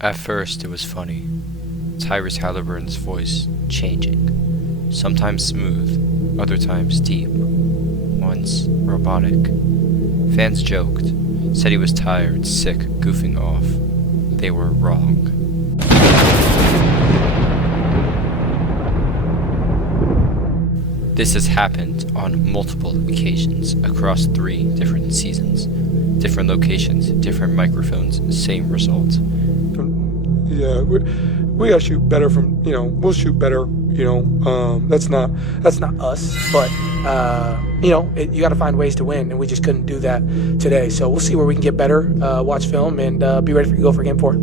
At first, it was funny. Tyrese Haliburton's voice changing. Sometimes smooth, other times deep, once robotic. Fans joked, said he was tired, sick, goofing off. They were wrong. This has happened on multiple occasions across 3 different seasons. Different locations, different microphones, same result. Yeah, we gotta shoot better from, we'll shoot better, that's not us, but, you gotta find ways to win, and we just couldn't do that today. So we'll see where we can get better, watch film, and be ready to go for Game 4.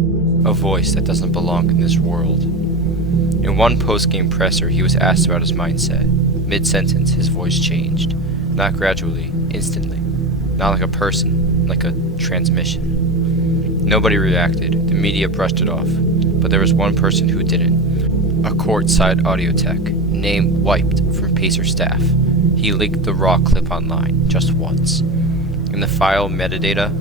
A voice that doesn't belong in this world. In one post-game presser, he was asked about his mindset. Mid-sentence, his voice changed. Not gradually, instantly. Not like a person, like a transmission. Nobody reacted. The media brushed it off. But there was one person who didn't. A courtside audio tech, name wiped from Pacer staff. He leaked the raw clip online, just once. In the file metadata,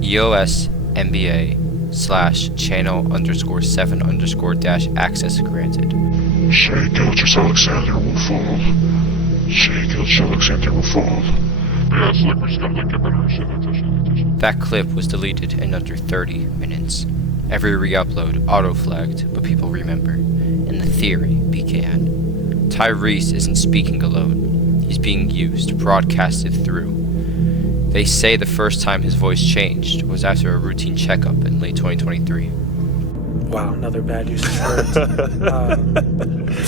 EOSNBA/channel_7_- access granted. Alexander will fall. Alexander will fall. Yeah, it's like we just gotta get better. That clip was deleted in under 30 minutes. Every re-upload auto-flagged, but people remember, and the theory began. Tyrese isn't speaking alone. He's being used, broadcasted through. They say the first time his voice changed was after a routine checkup in late 2023. Wow, another bad use of words.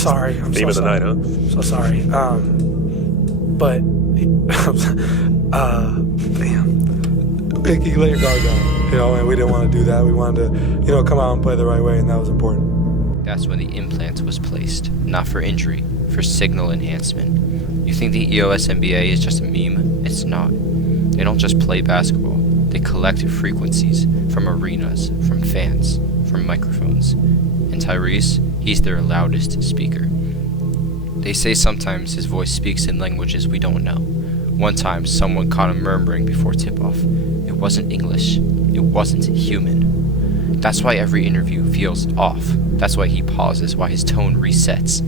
Sorry, I'm Theme so of the sorry. night, huh? So sorry. But, damn. You let your guard down, and we didn't want to do that. We wanted to, come out and play the right way, and that was important. That's when the implant was placed, not for injury, for signal enhancement. You think the EOSNBA is just a meme? It's not. They don't just play basketball. They collect frequencies from arenas, from fans, from microphones. And Tyrese, he's their loudest speaker. They say sometimes his voice speaks in languages we don't know. One time, someone caught him murmuring before tip-off. It wasn't English. It wasn't human. That's why every interview feels off. That's why he pauses, why his tone resets.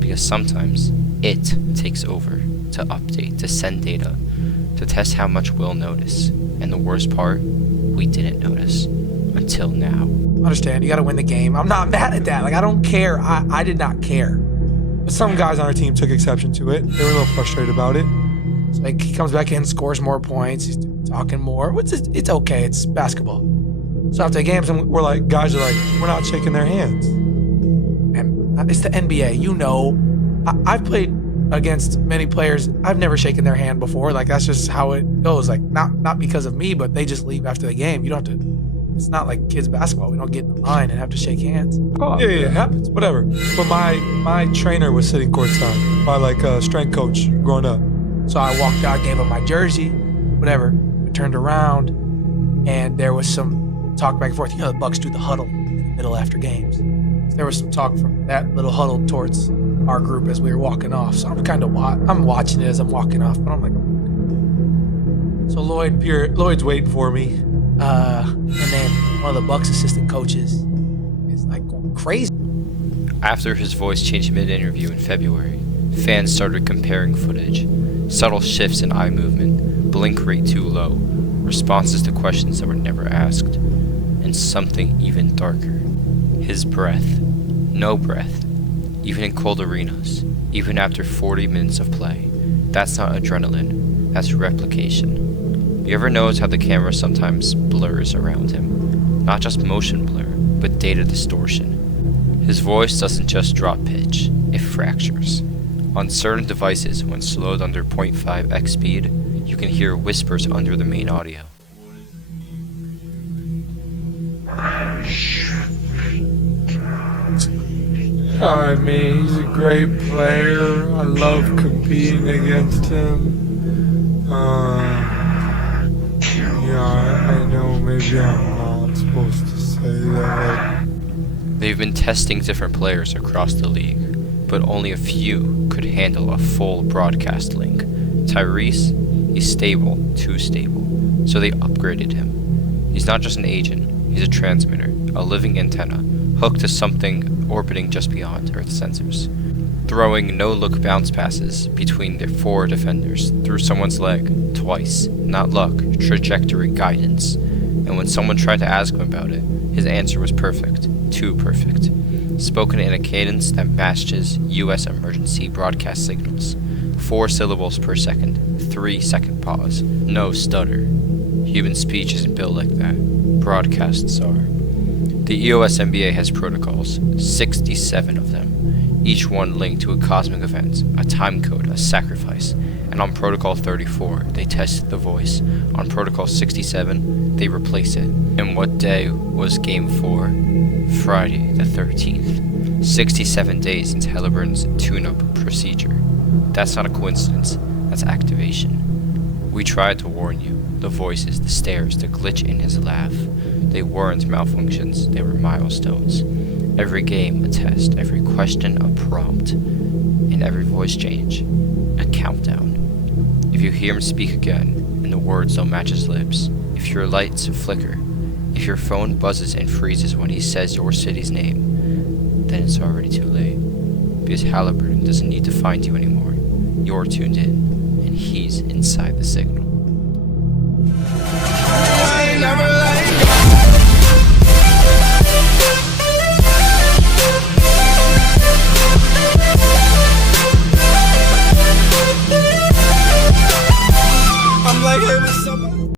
Because sometimes it takes over to update, to send data, to test how much we'll notice. And the worst part, we didn't notice. Until now. Understand, you gotta win the game. I'm not mad at that. I don't care. I did not care. But some guys on our team took exception to it. They were a little frustrated about it. So he comes back in, scores more points, he's talking more. It's okay, it's basketball. So after the games, guys are like, we're not shaking their hands. And it's the NBA, I've played against many players. I've never shaken their hand before. That's just how it goes. Not because of me, but they just leave after the game. You don't have to. It's not like kids basketball. We don't get in the line and have to shake hands. Yeah, it happens. Whatever. But my trainer was sitting courtside. My strength coach growing up. So I walked out, gave him my jersey, whatever. I turned around, and there was some talk back and forth. The Bucks do the huddle in the middle after games. So there was some talk from that little huddle towards our group as we were walking off. So I'm watching it as I'm walking off, but I'm like. So Lloyd's waiting for me. And then one of the Bucks assistant coaches is going crazy. After his voice changed mid-interview in February, fans started comparing footage. Subtle shifts in eye movement, blink rate too low, responses to questions that were never asked, and something even darker. His breath. No breath. Even in cold arenas, even after 40 minutes of play. That's not adrenaline, that's replication. You ever notice how the camera sometimes blurs around him? Not just motion blur, but data distortion. His voice doesn't just drop pitch, it fractures. On certain devices, when slowed under 0.5x speed, you can hear whispers under the main audio. I mean, he's a great player. I love competing against him. I know maybe I'm not supposed to say that. They've been testing different players across the league, but only a few could handle a full broadcast link. Tyrese, he's stable, too stable, so they upgraded him. He's not just an agent, He's a transmitter, a living antenna, hooked to something orbiting just beyond Earth's sensors, throwing no-look bounce passes between their 4 defenders through someone's leg, twice. Not luck, trajectory guidance. And when someone tried to ask him about it, his answer was perfect, too perfect. Spoken in a cadence that matches U.S. emergency broadcast signals. 4 syllables per second, 3-second pause, no stutter. Human speech isn't built like that. Broadcasts are. The EOSNBA has protocols, 67 of them, each one linked to a cosmic event, a time code, a sacrifice. And on Protocol 34, they test the voice. On Protocol 67, they replace it. And what day was Game 4? Friday the 13th. 67 days since Haliburton's tune-up procedure. That's not a coincidence, that's activation. We tried to warn you. The voices, the stares, the glitch in his laugh. They weren't malfunctions, they were milestones. Every game a test, every question a prompt, and every voice change a countdown. If you hear him speak again, and the words don't match his lips, if your lights flicker, if your phone buzzes and freezes when he says your city's name, then it's already too late. Because Haliburton doesn't need to find you anymore. You're tuned in, and he's inside the signal. I ain't never let go.